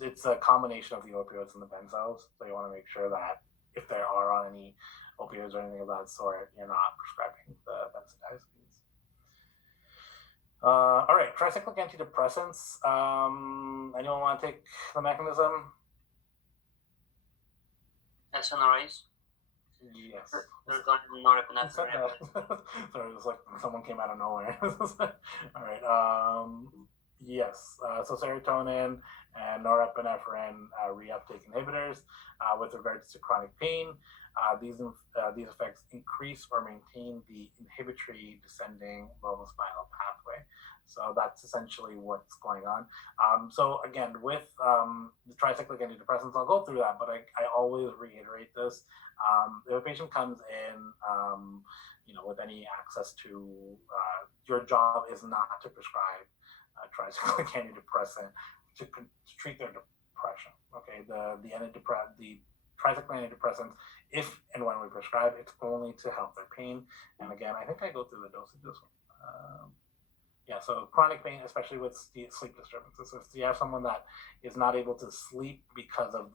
it's a combination of the opioids and the benzos. So you want to make sure that if there are on any opioids or anything of that sort, you're not prescribing the benzodiazepines. All right, tricyclic antidepressants. Anyone want to take the mechanism? SNRIs? Yes. Norepinephrine. Sorry, it was like someone came out of nowhere. All right. Yes. So serotonin and norepinephrine reuptake inhibitors with regards to chronic pain. These effects increase or maintain the inhibitory descending spinal pathway. So that's essentially what's going on. So again, with the tricyclic antidepressants, I'll go through that, but I always reiterate this. If a patient comes in, with any access to, your job is not to prescribe a tricyclic antidepressant to treat their depression. Okay, the tricyclic antidepressants, if and when we prescribe, it's only to help their pain. And again, I think I go through the dosages. So chronic pain, especially with sleep disturbances. So if you have someone that is not able to sleep because of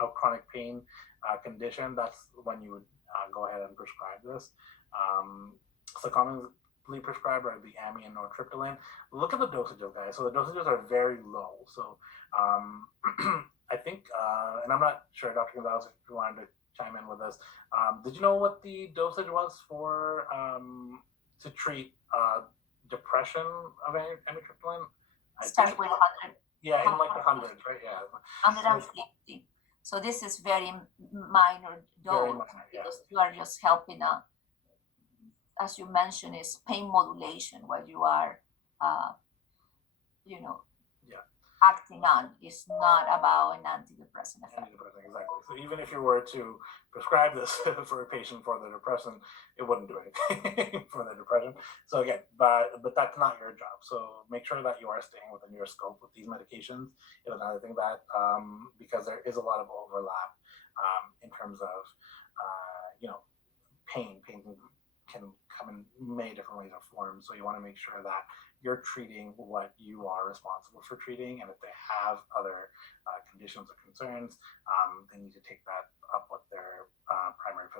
a chronic pain condition, that's when you would go ahead and prescribe this. So commonly prescribed are the AMI and nortriptyline. Look at the dosages, guys. So the dosages are very low. So I think, and I'm not sure, Dr. Gonzalez, if you wanted to chime in with this, did you know what the dosage was for to treat depression of amitriptyline? Start with 100. Yeah, in like the hundreds, right? Yeah. 150. So this is very minor dose because you are just helping as you mentioned, is pain modulation, what you are, acting on. It's not about an antidepressant effect. Exactly. So even if you were to prescribe this for a patient for the depression, it wouldn't do anything for the depression. So again, but that's not your job. So make sure that you are staying within your scope with these medications. Is another thing that because there is a lot of overlap in terms of pain. Pain can come in many different ways or forms. So you want to make sure that you're treating what you are responsible for treating. And if they have other conditions or concerns, they need to take that up with their primary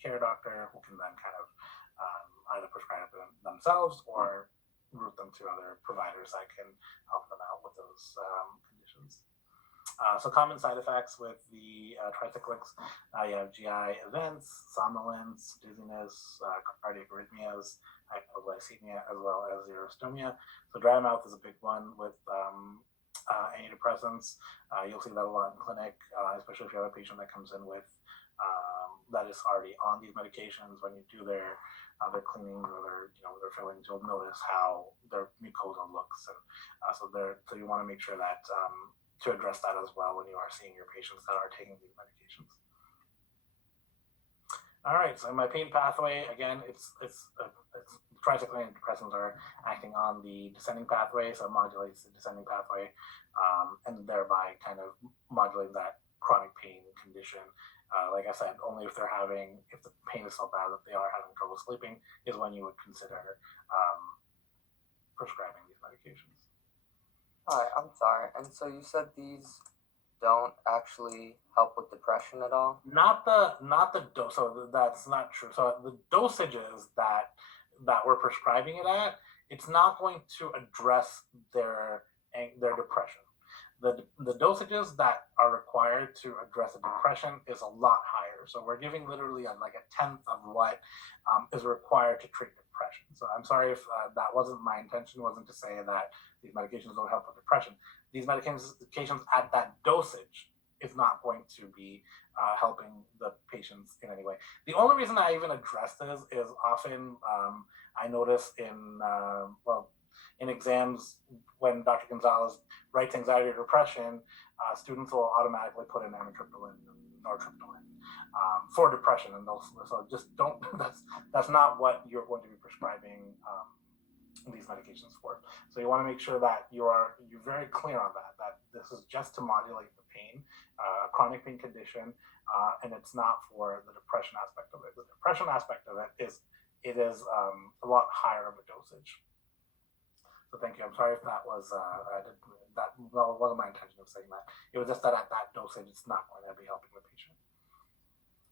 care doctor, who can then kind of either prescribe them themselves or route them to other providers that can help them out with those conditions. So common side effects with the tricyclics, you have GI events, somnolence, dizziness, cardiac arrhythmias, hypoglycemia, as well as xerostomia. So dry mouth is a big one with antidepressants. You'll see that a lot in clinic, especially if you have a patient that comes in with that is already on these medications. When you do their cleanings or their fillings, you'll notice how their mucosa looks, and so you want to make sure that to address that as well when you are seeing your patients that are taking these medications. All right, so my pain pathway, again, it's tricyclic antidepressants are acting on the descending pathway, so it modulates the descending pathway, and thereby kind of modulating that chronic pain condition. Like I said, only if the pain is so bad that they are having trouble sleeping is when you would consider prescribing these medications. Hi, I'm sorry. And so you said these don't actually help with depression at all? Not the dose. So that's not true. So the dosages that we're prescribing it at, it's not going to address their depression. The dosages that are required to address the depression is a lot higher. So we're giving literally like a tenth of what is required to treat depression. So I'm sorry if that wasn't my intention, wasn't to say that these medications don't help with depression. These medications at that dosage is not going to be helping the patients in any way. The only reason I even address this is often I notice in exams when Dr. Gonzalez writes anxiety or depression, students will automatically put in amitriptyline or nortriptyline for depression, and so just don't. That's not what you're going to be prescribing these medications for. So you want to make sure that you're very clear on that this is just to modulate the pain, chronic pain condition, and it's not for the depression aspect of it. The depression aspect of it is a lot higher of a dosage. So thank you. I'm sorry if that was that wasn't my intention of saying that. It was just that at that dosage, it's not going to be helping the patient.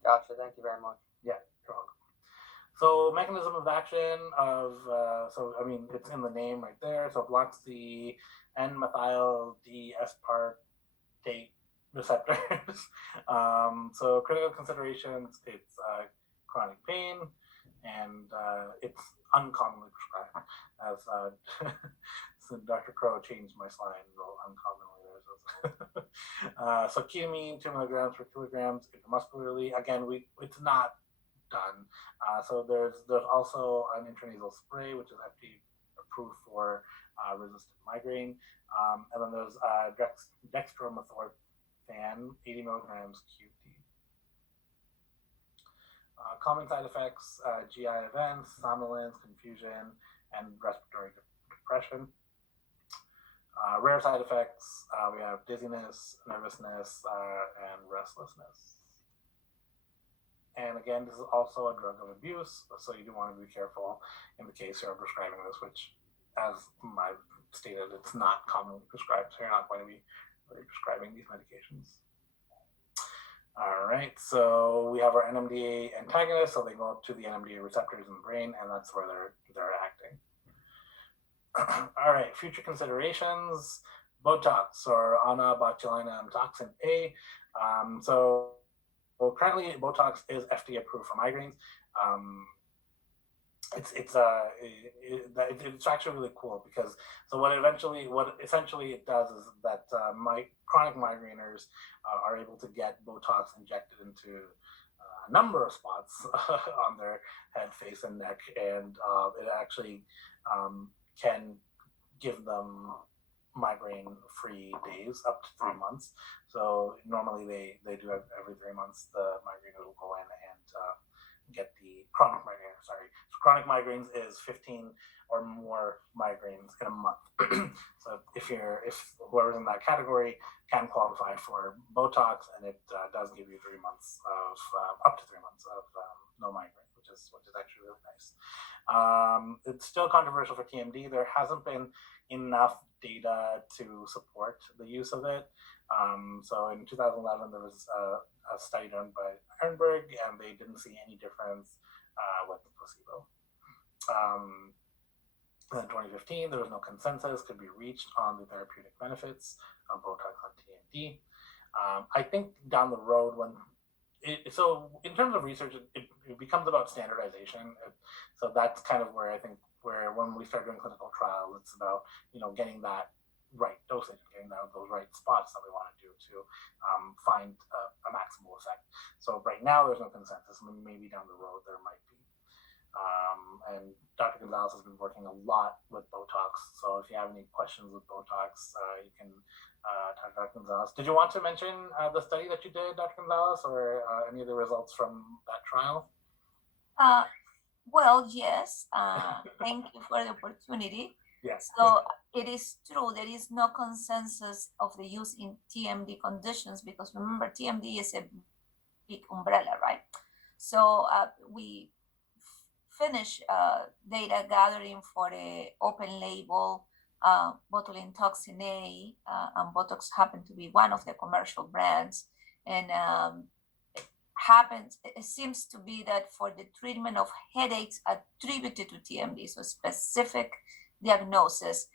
Gotcha. Thank you very much. Yeah, you're welcome. So mechanism of action of, it's in the name right there. So it blocks the N-methyl D-aspartate receptors. So critical considerations, it's chronic pain, and it's uncommonly prescribed. As so Dr. Crow changed my slide and wrote uncommonly there. So ketamine, 2 milligrams per kilograms intramuscularly. Again, it's not done. So there's also an intranasal spray, which is FDA approved for resistant migraine. And then there's dextromethorphan, 80 milligrams QD. Common side effects, GI events, somnolence, confusion, and respiratory depression. Rare side effects, we have dizziness, nervousness, and restlessness. And again, this is also a drug of abuse, so you do want to be careful in the case you're prescribing this, which, as I've stated, it's not commonly prescribed, so you're not going to be really prescribing these medications. All right, so we have our NMDA antagonists, so they go up to the NMDA receptors in the brain, and that's where they're acting. All right, future considerations: Botox, or Ana-botulinum toxin A. Well, currently Botox is FDA approved for migraines. It's actually really cool because what essentially it does is that chronic migraineurs are able to get Botox injected into a number of spots on their head, face, and neck, and it actually can give them migraine-free days up to 3 months. So normally they do it every 3 months. The migraineurs will go in and get the chronic migraine. So chronic migraines is 15 or more migraines in a month. So if whoever's in that category can qualify for Botox, and it does give you 3 months of up to 3 months of no migraine, which is actually really nice. It's still controversial for TMD. There hasn't been enough data to support the use of it. So in 2011, there was a study done by Ehrenberg, and they didn't see any difference with the placebo. In 2015, there was no consensus could be reached on the therapeutic benefits of Botox on TMD. I think down the road, so in terms of research, it becomes about standardization. So that's kind of where I think when we start doing clinical trials, it's about getting that right dosage, getting those right spots that we want to do to find a maximal effect. So right now there's no consensus. Maybe down the road there might be. And Dr. Gonzalez has been working a lot with Botox. So if you have any questions with Botox, you can talk to Dr. Gonzalez. Did you want to mention the study that you did, Dr. Gonzalez, or any of the results from that trial? Well, yes. Thank you for the opportunity. Yes. So it is true, there is no consensus of the use in TMD conditions, because remember, TMD is a big umbrella, right? So we finished data gathering for the open label botulinum toxin A, and Botox happened to be one of the commercial brands. And it seems to be that for the treatment of headaches attributed to TMD, so specific diagnosis,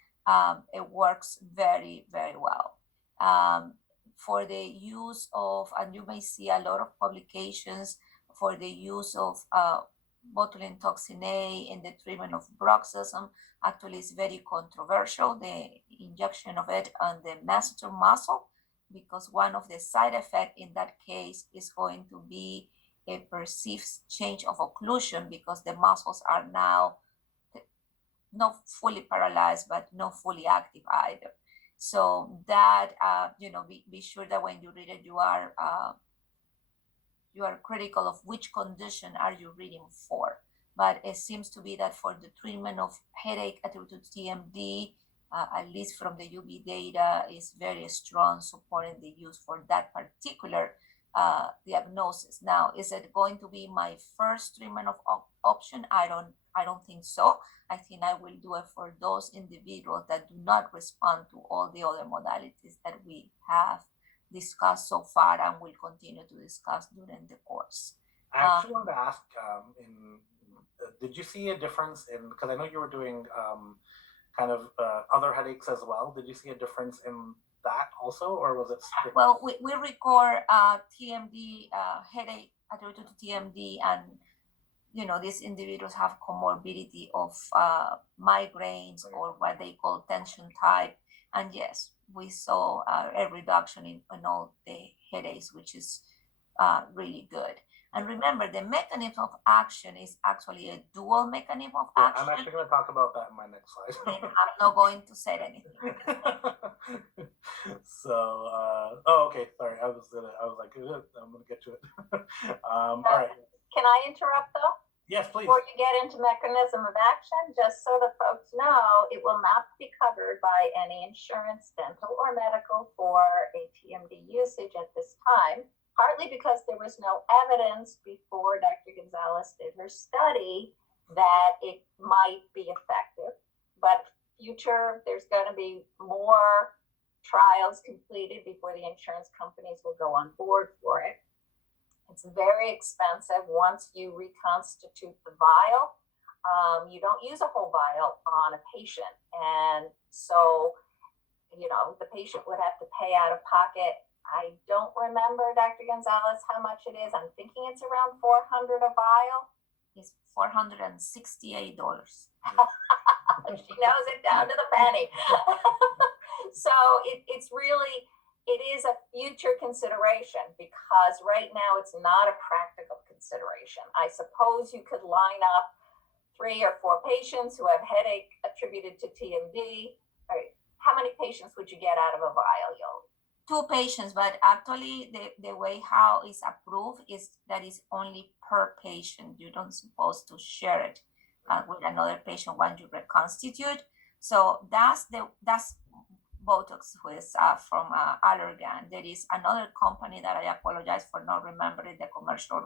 it works very, very well. For the use of, and you may see a lot of publications for the use of botulinum toxin A in the treatment of bruxism, actually is very controversial, the injection of it on the masseter muscle, because one of the side effects in that case is going to be a perceived change of occlusion, because the muscles are now not fully paralyzed, but not fully active either. So that, be sure that when you read it, you are critical of which condition are you reading for. But it seems to be that for the treatment of headache attributed to TMD, at least from the UV data, is very strong supporting the use for that particular diagnosis. Now, is it going to be my first treatment of option? I I don't think so. I think I will do it for those individuals that do not respond to all the other modalities that we have discussed so far and will continue to discuss during the course. I actually wanted to ask, did you see a difference in, because I know you were doing kind of other headaches as well. Did you see a difference in that also, or was it strict? Well, we record TMD, headache attributed to TMD, and these individuals have comorbidity of migraines or what they call tension type. And yes, we saw a reduction in all the headaches, which is really good. And remember, the mechanism of action is actually a dual mechanism of action. I'm actually going to talk about that in my next slide. And I'm not going to say anything. So, okay, sorry. I was like, I'm going to get to it. All right. Can I interrupt though? Yes, please. Before you get into mechanism of action, just so that folks know, it will not be covered by any insurance, dental or medical, for ATMD usage at this time, partly because there was no evidence before Dr. Gonzalez did her study that it might be effective. But there's going to be more trials completed before the insurance companies will go on board for it. It's very expensive once you reconstitute the vial. You don't use a whole vial on a patient. And so, the patient would have to pay out of pocket. I don't remember, Dr. Gonzalez, how much it is. I'm thinking it's around $400 a vial. It's $468. She knows it down to the penny. So it is a future consideration, because right now it's not a practical consideration. I suppose you could line up 3 or 4 patients who have headache attributed to TMD. All right. How many patients would you get out of a vial, Yoli? 2 patients, but actually the way how it's approved is that it's only per patient. You don't supposed to share it with another patient once you reconstitute. So that's Botox was from Allergan. There is another company that I apologize for not remembering the commercial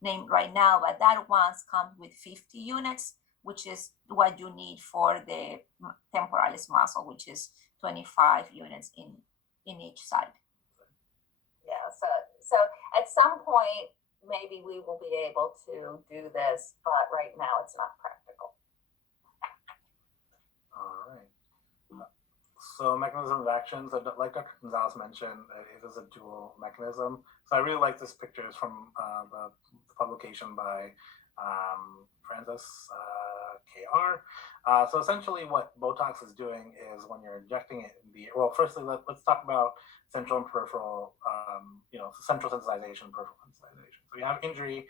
name right now, but that one comes with 50 units, which is what you need for the temporalis muscle, which is 25 units in each side. Yeah, so at some point, maybe we will be able to do this, but right now it's not practical. All right. So mechanism of action, so like Dr. Gonzalez mentioned, it is a dual mechanism. So I really like this picture. It's from the publication by Francis KR. So essentially what Botox is doing is when you're injecting it firstly, let's talk about central and peripheral, central sensitization, peripheral sensitization. So you have injury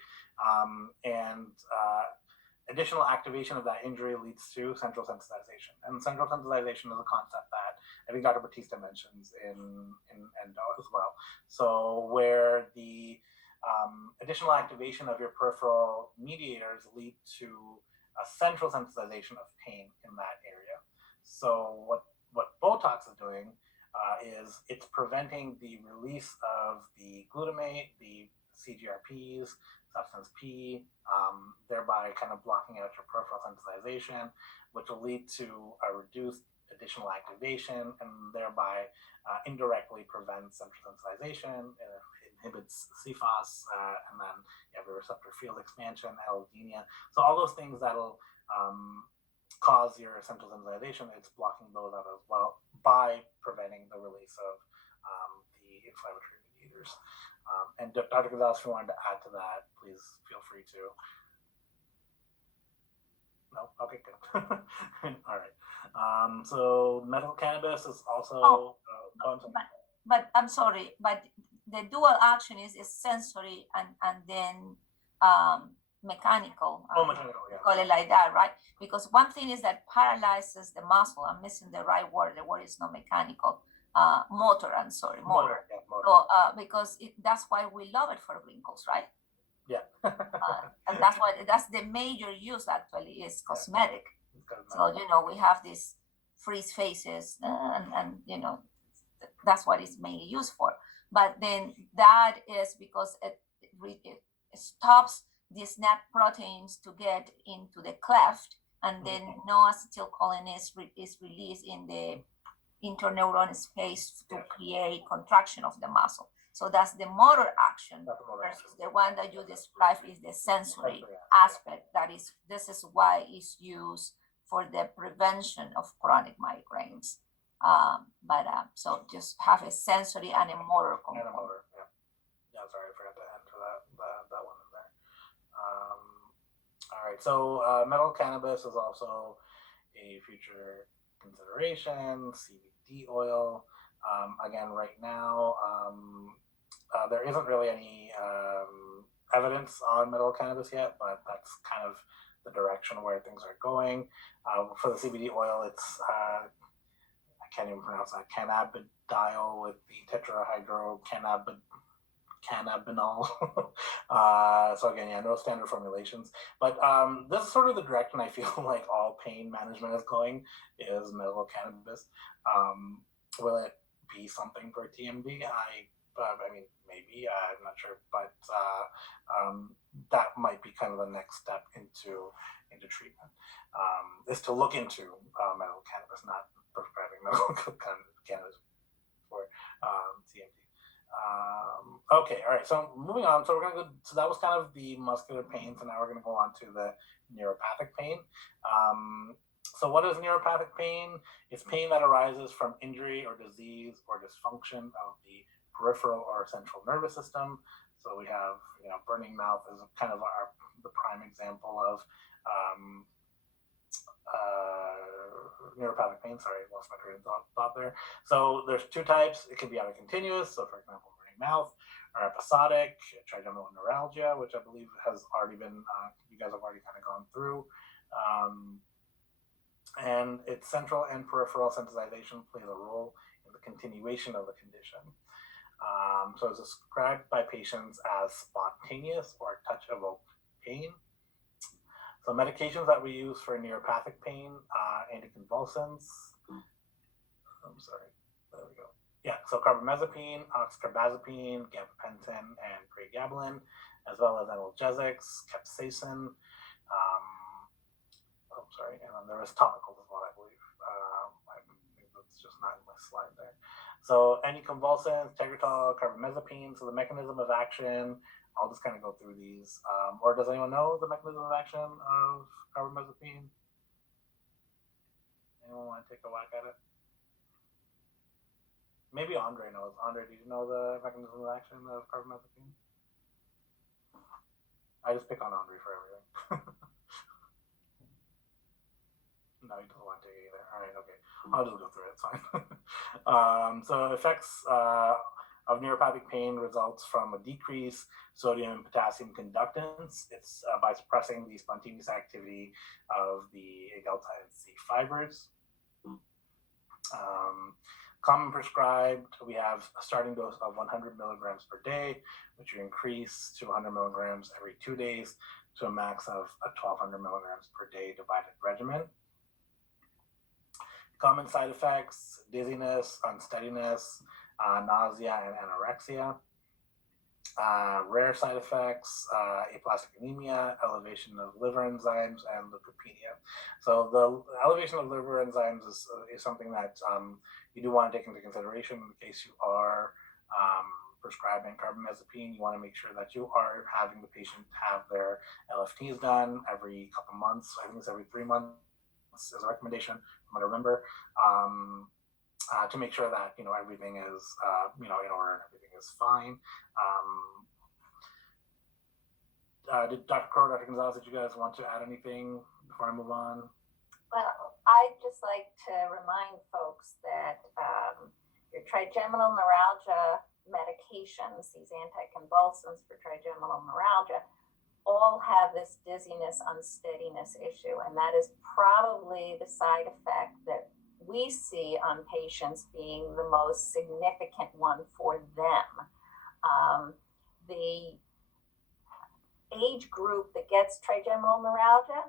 and additional activation of that injury leads to central sensitization. And central sensitization is a concept that I think Dr. Batista mentions in Endo as well. So where the additional activation of your peripheral mediators lead to a central sensitization of pain in that area. So what Botox is doing is it's preventing the release of the glutamate, the CGRPs, substance P, thereby kind of blocking out your peripheral sensitization, which will lead to a reduced additional activation and thereby indirectly prevents central sensitization, inhibits CFOS, and then you have a receptor field expansion, allodynia. So all those things that'll cause your central sensitization, it's blocking those out as well by preventing the release of the inflammatory mediators. And Dr. Gonzalez, if you wanted to add to that, please feel free to. No? Okay, good. All right. So medical cannabis is also but I'm sorry, but the dual action is sensory and then mechanical. Mechanical, yeah. Call it like that, right? Because one thing is that paralyzes the muscle. I'm missing the right word. The word is not mechanical. Motor. Motor. Yeah, motor. So because that's why we love it for wrinkles, right? Yeah. And that's the major use actually is cosmetic. So we have these freeze faces and that's what it's mainly used for. But then that is because it stops the SNAP proteins to get into the cleft, and then no acetylcholine is released in the interneuron space to create contraction of the muscle. So that's the motor action versus the one that you described is the sensory aspect. This is why it's used for the prevention of chronic migraines. So just have a sensory and a motor component. And a motor, yeah. Sorry, I forgot to enter that one in there. All right, so medical cannabis is also a future consideration. CBD oil. Again, right now, there isn't really any evidence on medical cannabis yet, but that's kind of the direction where things are going. For the CBD oil, it's I can't even pronounce that, cannabidiol with the tetrahydrocannabinol. So again, yeah, no standard formulations, but this is sort of the direction I feel like all pain management is going, is medical cannabis. Will it be something for TMD? I mean, maybe, I'm not sure, but that might be kind of the next step into treatment, is to look into medical cannabis, not prescribing medical cannabis for TMD. Okay, all right, so moving on. So we're gonna go, so that was kind of the muscular pain, so now we're gonna go on to the neuropathic pain. So what is neuropathic pain? It's pain that arises from injury or disease or dysfunction of the peripheral or central nervous system. So we have, burning mouth is kind of the prime example of neuropathic pain. Sorry, I lost my train of thought there. So there's two types. It can be either continuous, so for example, burning mouth, or episodic, trigeminal neuralgia, which I believe has already been, you guys have already kind of gone through. And its central and peripheral sensitization plays a role in the continuation of the condition. So it's described by patients as spontaneous or touch-evoked pain. So medications that we use for neuropathic pain, anticonvulsants. I'm sorry, there we go. Yeah, so carbamazepine, oxcarbazepine, gabapentin, and pregabalin, as well as analgesics, capsaicin. And then there is topical as well, I believe. I think that's just not in my slide there. So anticonvulsants, Tegretol, carbamazepine. So the mechanism of action, I'll just kind of go through these. Or does anyone know the mechanism of action of carbamazepine? Anyone want to take a whack at it? Maybe Andre knows. Andre, do you know the mechanism of action of carbamazepine? I just pick on Andre for everything. No, he doesn't want to take it either. All right, okay. I'll just go through it. It's fine. So effects of neuropathic pain results from a decreased sodium and potassium conductance. It's by suppressing the spontaneous activity of the delta C fibers. Common prescribed, we have a starting dose of 100 milligrams per day, which you increase to 100 milligrams every 2 days to a max of 1,200 milligrams per day divided regimen. Common side effects: dizziness, unsteadiness, nausea, and anorexia. Rare side effects: aplastic anemia, elevation of liver enzymes, and leukopenia. So the elevation of liver enzymes is something that you do want to take into consideration in case you are prescribing carbamazepine. You want to make sure that you are having the patient have their LFTs done every couple months. I think it's every 3 months is a recommendation, from what I remember, to make sure that everything is in order and everything is fine. Did Dr. Crow, Dr. Gonzalez, did you guys want to add anything before I move on? Well, I'd just like to remind folks that your trigeminal neuralgia medications, these anticonvulsants for trigeminal neuralgia, all have this dizziness, unsteadiness issue, and that is probably the side effect that we see on patients being the most significant one for them. The age group that gets trigeminal neuralgia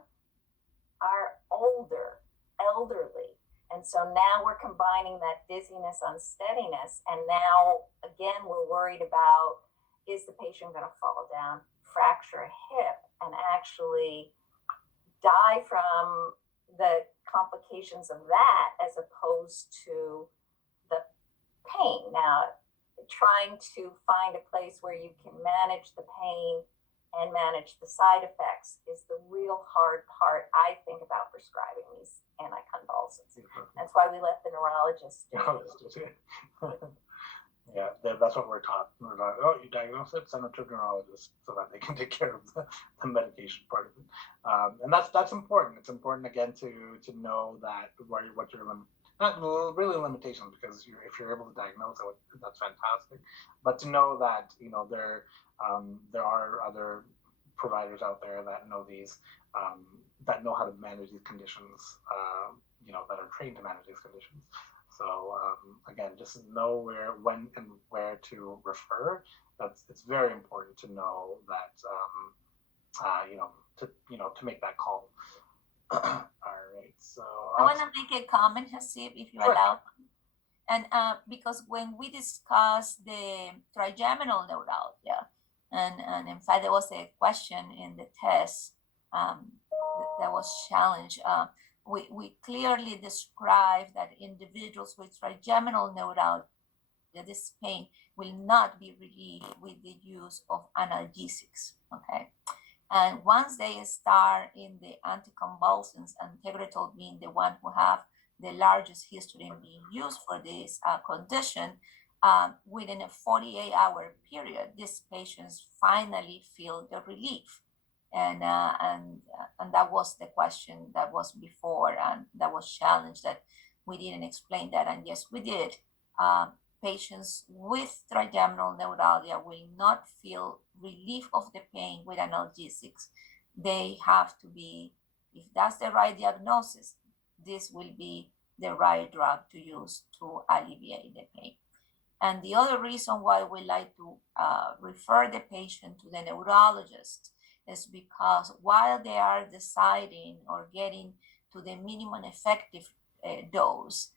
are older, elderly, and so now we're combining that dizziness, unsteadiness, and now again we're worried about, is the patient going to fall down, fracture a hip? and actually die from the complications of that as opposed to the pain. Now, trying to find a place where you can manage the pain and manage the side effects is the real hard part, I think, about prescribing these anticonvulsants. That's why we let the neurologists do it. Yeah, that's what we're taught. We're like, oh, you diagnose it, send it to a neurologist so that they can take care of the medication part of it. And that's important. It's important, again, to know that what your not really limitations, because if you're able to diagnose it, that's fantastic. But to know that there are other providers out there that know these, that know how to manage these conditions, that are trained to manage these conditions. So again, just know when and where to refer. It's very important to know that to make that call. All right. So I want to make a comment, Hasib, if you Sure. allow. And because when we discussed the trigeminal neuralgia, and in fact there was a question in the test that was challenged. We clearly described that individuals with trigeminal neuralgia, this pain, will not be relieved with the use of analgesics. Okay. And once they start in the anticonvulsants, and Tegretol being the one who have the largest history in being used for this condition, within a 48-hour period, these patients finally feel the relief. And that was the question that was before, and that was challenged, that we didn't explain that. And yes, we did. Patients with trigeminal neuralgia will not feel relief of the pain with analgesics. They have to be, if that's the right diagnosis, this will be the right drug to use to alleviate the pain. And the other reason why we like to refer the patient to the neurologist is because while they are deciding or getting to the minimum effective dose,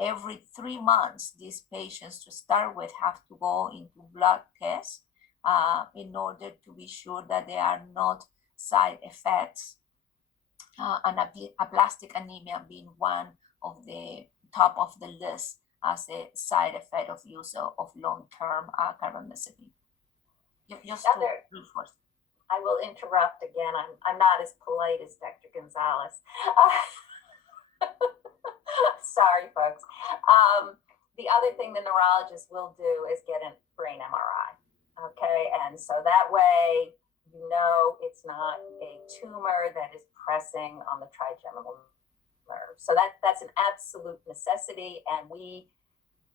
every 3 months, these patients, to start with, have to go into blood tests in order to be sure that there are not side effects, and aplastic anemia being one of the top of the list as a side effect of use of long-term carbamazepine. Just to reinforce. I will interrupt again. I'm not as polite as Dr. Gonzalez. Sorry, folks. The other thing the neurologist will do is get a brain MRI. Okay, and so that way it's not a tumor that is pressing on the trigeminal nerve. So that's an absolute necessity, and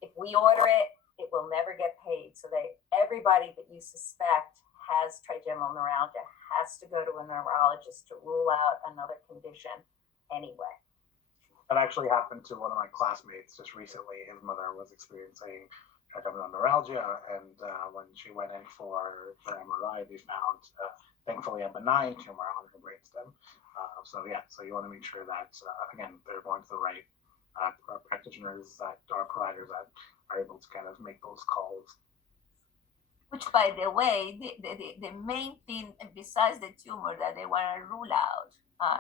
if we order it, it will never get paid. So everybody that you suspect has trigeminal neuralgia has to go to a neurologist to rule out another condition anyway. That actually happened to one of my classmates just recently. His mother was experiencing trigeminal neuralgia, and when she went in for MRI, they found, thankfully, a benign tumor on her brainstem. So you want to make sure that, again, they're going to the right practitioners that are providers that are able to kind of make those calls. Which, by the way, the main thing besides the tumor that they want to rule out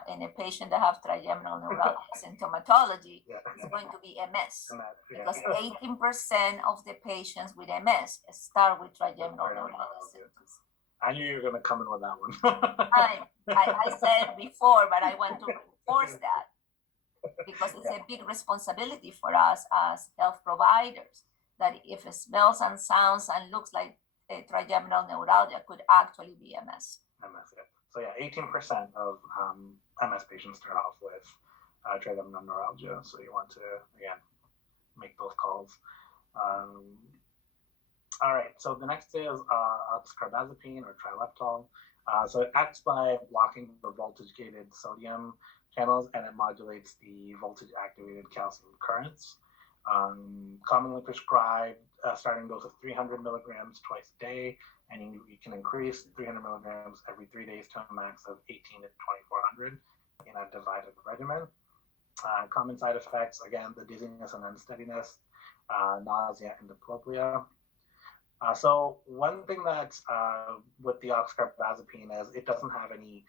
in a patient that have trigeminal neuralgia symptomatology is going to be MS. Because 18% of the patients with MS start with trigeminal neuralgia symptoms. I knew you were going to come in with that one. I said before, but I want to reinforce that because it's a big responsibility for us as health providers, that if it smells and sounds and looks like a trigeminal neuralgia, could actually be MS. MS, yeah. So 18% of MS patients start off with trigeminal neuralgia. So you want to, again, make those calls. All right, so the next is carbazepine or Trilepton. So it acts by blocking the voltage-gated sodium channels, and it modulates the voltage-activated calcium currents. Commonly prescribed, starting dose of 300 milligrams twice a day, and you can increase 300 milligrams every 3 days to a max of 18 to 2400 in a divided regimen. Common side effects, again, the dizziness and unsteadiness, nausea and diplopia. So one thing that with the oxcarbazepine is it doesn't have any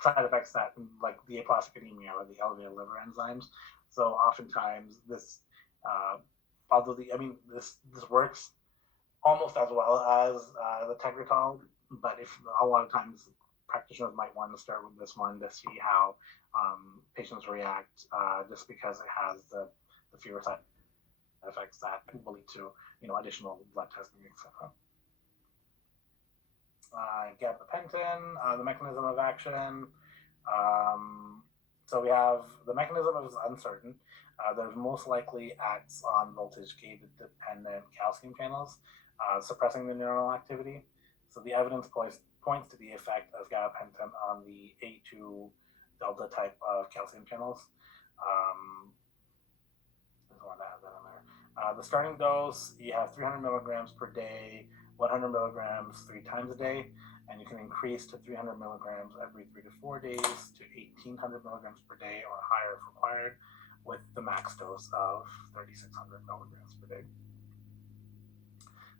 side effects that like the aplastic anemia or the elevated liver enzymes. So oftentimes this, although this works almost as well as the Tegretol, but if a lot of times practitioners might want to start with this one to see how patients react, just because it has the fewer side effects that will lead to additional blood testing, etc. Gabapentin, the mechanism of action. So we have the mechanism is uncertain. There's most likely acts on voltage gated dependent calcium channels, suppressing the neuronal activity. So the evidence points to the effect of gabapentin on the A2 delta type of calcium channels. Just want to add that in there. The starting dose, you have 300 milligrams per day, 100 milligrams 3 times a day, and you can increase to 300 milligrams every 3 to 4 days to 1800 milligrams per day or higher if required, with the max dose of 3600 milligrams per day.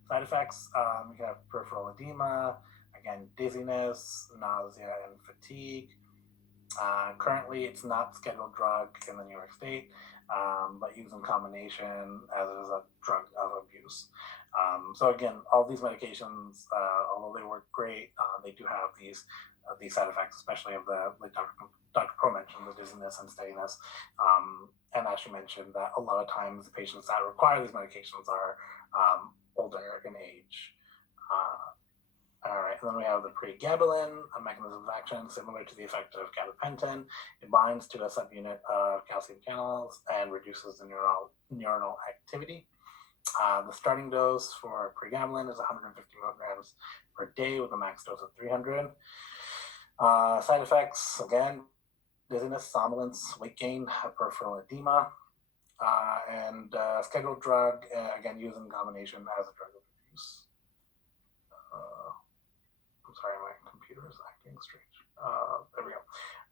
Side effects, you have peripheral edema, again, dizziness, nausea, and fatigue. Currently, it's not scheduled drug in the New York State, but used in combination as a drug of abuse. So again, all these medications, although they work great, they do have these side effects, especially of the, like Dr. Pro mentioned, the dizziness and steadiness. And as she mentioned, that a lot of times the patients that require these medications are older in age. All right, and then we have the pregabalin, a mechanism of action similar to the effect of gabapentin. It binds to a subunit of calcium channels and reduces the neuronal activity. The starting dose for pregabalin is 150 milligrams per day with a max dose of 300. Side effects, again, dizziness, somnolence, weight gain, peripheral edema, and scheduled drug, again, used in combination as a drug of abuse. I'm sorry, my computer is acting strange. There we go.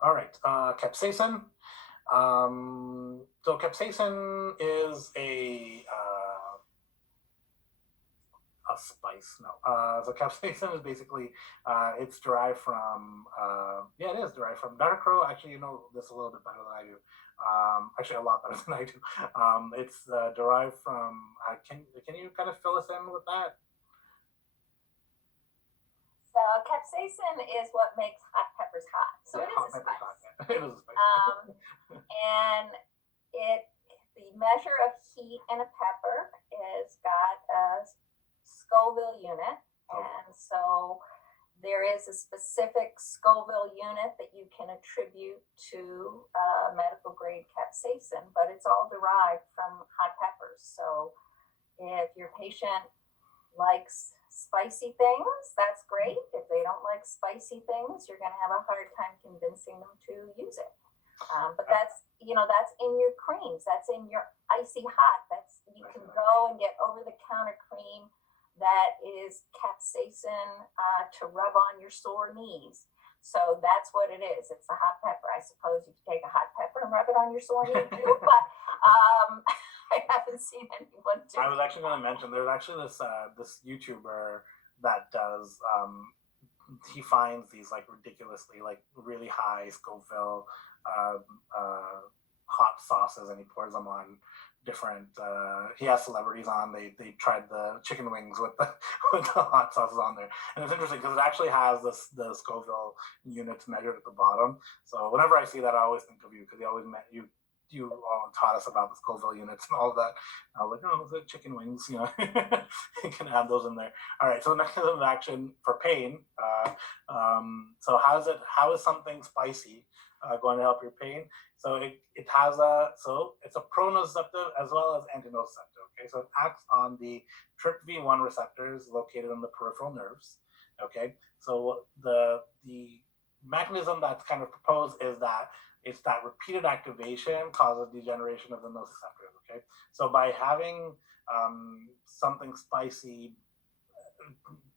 All right, capsaicin. So capsaicin is a spice. No. So capsaicin is basically it's derived from it is derived from Dr. Crow. Actually, you know this a little bit better than I do. Actually, a lot better than I do. It's derived from. Can you kind of fill us in with that? So capsaicin is what makes hot peppers hot. So it is a spice. It is a spice. And the measure of heat in a pepper is got a Scoville unit, and so there is a specific Scoville unit that you can attribute to medical grade capsaicin, but it's all derived from hot peppers. So if your patient likes spicy things, that's great. If they don't like spicy things, you're going to have a hard time convincing them to use it. But that's in your creams. That's in your icy hot. You can go and get over-the-counter cream that is capsaicin to rub on your sore knees. So that's what it is. It's a hot pepper. I suppose you could take a hot pepper and rub it on your sore knee too, but I haven't seen anyone do I was actually going to mention there's actually this YouTuber that does he finds these like ridiculously like really high Scoville hot sauces and he pours them on different he has celebrities on. They tried the chicken wings with the hot sauces on there, and it's interesting because it actually has the Scoville units measured at the bottom. So whenever I see that, I always think of you because you always you taught us about the Scoville units and all of that. I was like, oh, the chicken wings, you know, you can add those in there. All right, so the mechanism of action for pain. So how is something spicy going to help your pain? So it has it's a pronociceptive as well as antinociceptive. Okay, so it acts on the TRPV1 receptors located in the peripheral nerves. Okay, so the mechanism that's kind of proposed is that it's that repeated activation causes degeneration of the nociceptors. Okay, so by having something spicy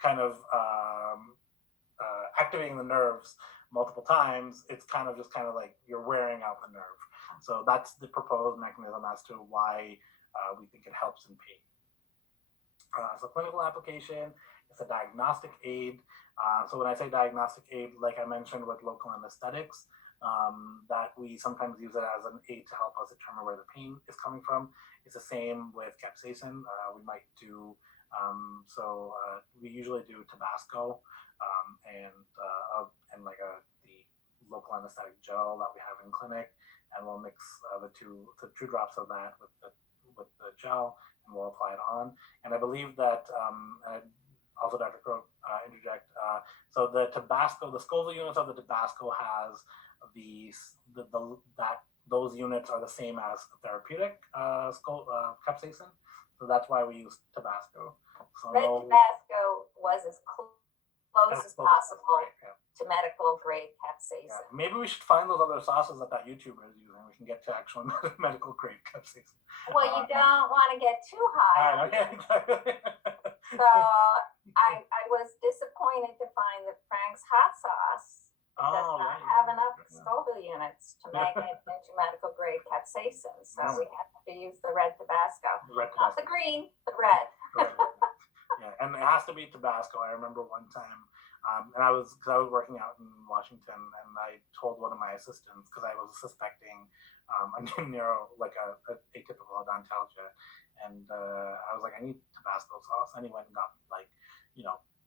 kind of activating the nerves multiple times, it's kind of like you're wearing out the nerve. So that's the proposed mechanism as to why we think it helps in pain. So clinical application, it's a diagnostic aid. So when I say diagnostic aid, like I mentioned with local anesthetics, that we sometimes use it as an aid to help us determine where the pain is coming from. It's the same with capsaicin. We might do, we usually do Tabasco and like the local anesthetic gel that we have in clinic, and we'll mix the two drops of that with the gel, and we'll apply it on. And I believe that also Dr. Crow interject. So the Tabasco, the Scoville units of the Tabasco has those units are the same as therapeutic capsaicin. So that's why we use Tabasco. So Red Tabasco was as close as possible right, yeah. to medical grade capsaicin. Yeah. Maybe we should find those other sauces that YouTuber is using. We can get to actual medical grade capsaicin. Well, you don't want to get too high. So I was disappointed to find that Frank's hot sauce does not have enough Scoville units to make it into medical grade capsaicin. So we have to use the red Tabasco. Not the green, the red. Yeah, and it has to be Tabasco. I remember one time, and I was working out in Washington, and I told one of my assistants, because I was suspecting a atypical Neuralgia, and I was like, I need Tabasco sauce. And he went and got me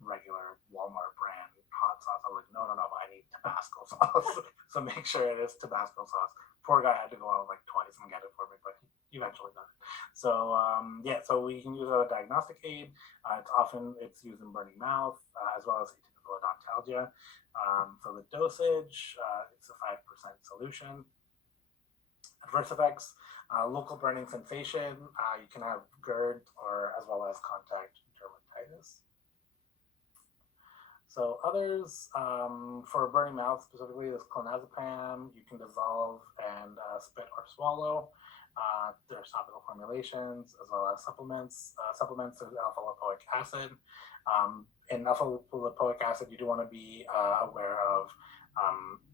regular Walmart brand hot sauce. I was like, no, I need Tabasco sauce. So make sure it is Tabasco sauce. Poor guy had to go out like twice and get it for me, but he eventually got it. So so we can use it as a diagnostic aid. It's used in burning mouth as well as atypical odontalgia. So the dosage, it's a 5% solution. Adverse effects, local burning sensation. You can have GERD or as well as contact dermatitis. So others, for burning mouth specifically, there's clonazepam. You can dissolve and spit or swallow. There's topical formulations as well as supplements. Supplements is alpha lipoic acid. In alpha lipoic acid, you do want to be aware of.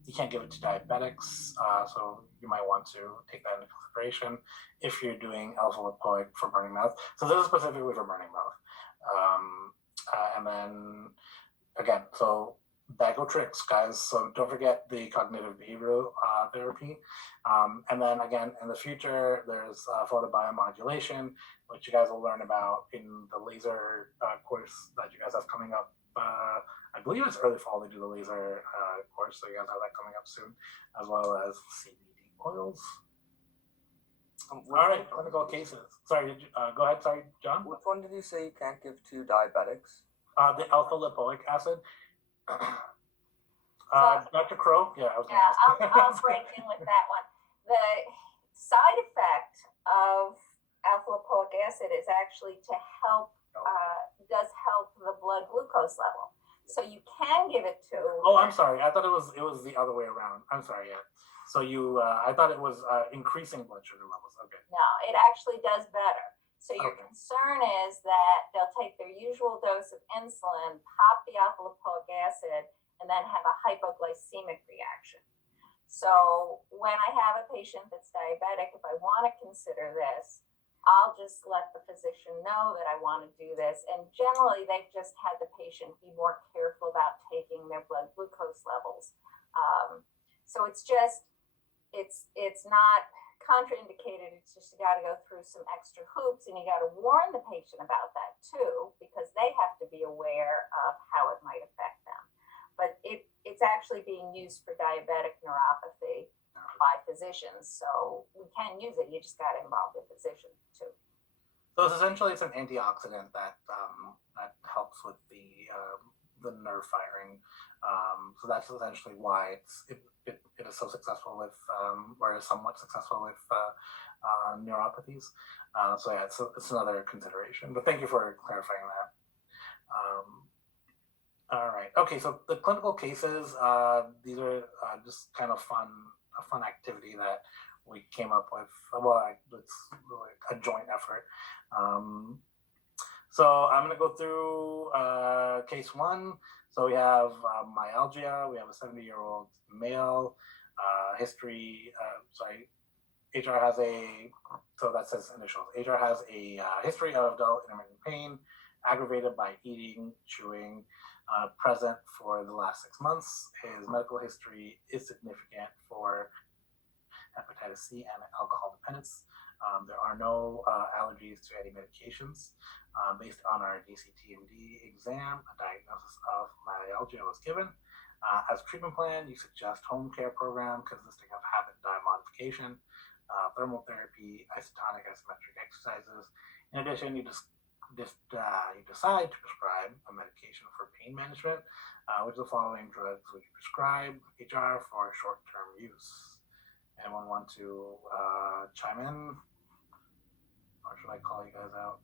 You can't give it to diabetics, so you might want to take that into consideration if you're doing alpha lipoic for burning mouth. So this is specifically for burning mouth. And then again, so bag of tricks, guys. So don't forget the cognitive behavioral therapy. And then again, in the future, there's photobiomodulation, which you guys will learn about in the laser course that you guys have coming up. I believe it's early fall they do the laser course, so you guys have that coming up soon, as well as CBD oils. All right, clinical cases. Sorry, go ahead. Sorry, John. Which one did you say you can't give to diabetics? The alpha lipoic acid. Dr. Crow? Yeah, I was going to ask. I'll break in with that one. The side effect of alpha lipoic acid is actually to help, does help the blood glucose level. So you can give it to. Oh, I'm sorry. I thought it was the other way around. I'm sorry. Yeah. So I thought it was increasing blood sugar levels. Okay. No, it actually does better. So your concern is that they'll take their usual dose of insulin, pop the alpha lipoic acid, and then have a hypoglycemic reaction. So when I have a patient that's diabetic, if I want to consider this, I'll just let the physician know that I want to do this. And generally, they've just had the patient be more careful about taking their blood glucose levels. So it's not contraindicated. It's just you got to go through some extra hoops, and you got to warn the patient about that too, because they have to be aware of how it might affect them. But it's actually being used for diabetic neuropathy by physicians, so we can use it. You just got to involve the physician too. So it's an antioxidant that helps with the nerve firing. So that's essentially why it is so successful with, or is somewhat successful with neuropathies. So yeah, it's another consideration. But thank you for clarifying that. All right. Okay. So the clinical cases, these are just kind of a fun activity that we came up with. Well, it's really a joint effort. So I'm going to go through case one. So we have myalgia. We have a 70-year-old male. History. HR has so that says initials. HR has a history of dull intermittent pain, aggravated by eating, chewing, present for the last 6 months. His medical history is significant for hepatitis C and alcohol dependence. There are no allergies to any medications. Based on our DCTMD exam, a diagnosis of myalgia was given. As treatment plan, you suggest home care program consisting of habit and diet modification, thermal therapy, isotonic isometric exercises. In addition, you decide to prescribe a medication for pain management, which the following drugs would you prescribe HR for short-term use. Anyone want to chime in? Or should I call you guys out?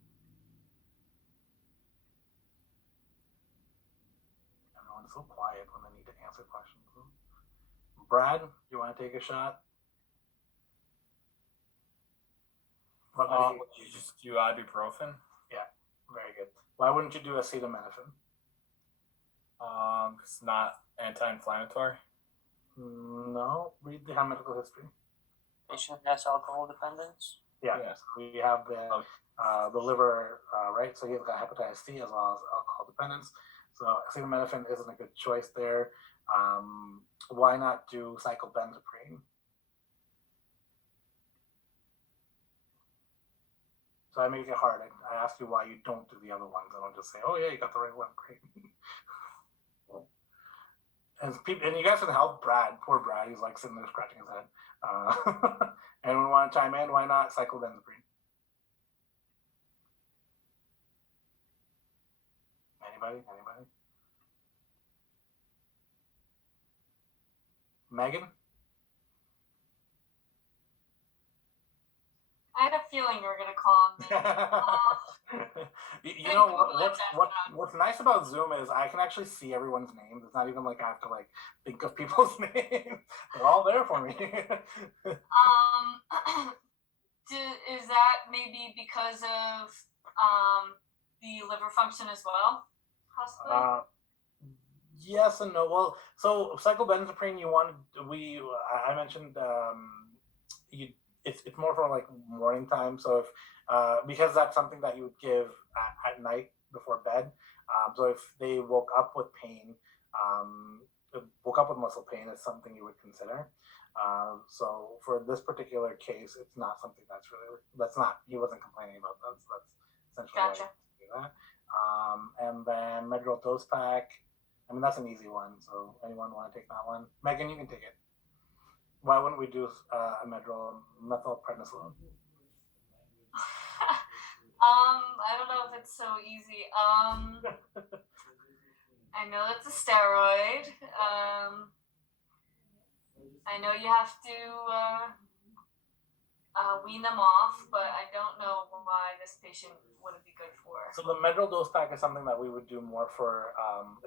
Everyone's so quiet when they need to answer questions. Brad, do you want to take a shot? What You just do ibuprofen. Very good. Why wouldn't you do acetaminophen? It's not anti-inflammatory. No, read the medical history. Patient has alcohol dependence. Yeah, Yeah. so we have the liver, right? So he's got hepatitis C as well as alcohol dependence. So acetaminophen isn't a good choice there. Why not do cyclobenzaprine? So I make it hard. I ask you why you don't do the other ones. I don't just say, "Oh yeah, you got the right one, great." And you guys can help Brad. Poor Brad, he's like sitting there scratching his head. Anyone want to chime in? Why not cyclobenzaprine? Anybody? Megan? I had a feeling you were gonna call me. You know what's nice about Zoom is I can actually see everyone's names. It's not even like I have to like think of people's names. They're all there for me. Is that maybe because of the liver function as well? Possibly. Yes and no. Well, so cyclobenzaprine, I mentioned it's more for like morning time. So if because that's something that you would give at night before bed. So if they woke up with pain, woke up with muscle pain, is something you would consider. So for this particular case, it's not something he wasn't complaining about that. So that's essentially why Gotcha. you do that. And then Medrol dose pack. I mean, that's an easy one. So anyone want to take that one? Megan, you can take it. Why wouldn't we do a methylprednisolone? I don't know if it's so easy. I know it's a steroid. I know you have to wean them off, but I don't know why this patient wouldn't be good for. So the Medrol dose pack is something that we would do more for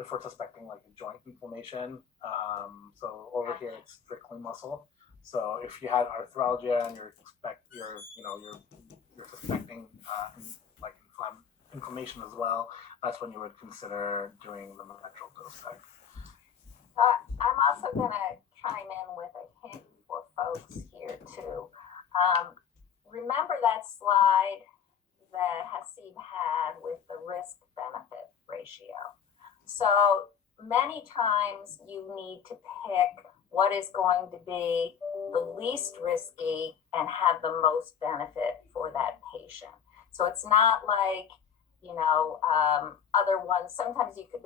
if we're suspecting like a joint inflammation. So over here it's strictly muscle. So if you had arthralgia and you're suspecting like inflammation as well, that's when you would consider doing the Medrol dose pack. I'm also going to chime in with a hint for folks here too. Remember that slide that Hasib had with the risk-benefit ratio. So many times you need to pick what is going to be the least risky and have the most benefit for that patient. So it's not like, other ones. Sometimes you could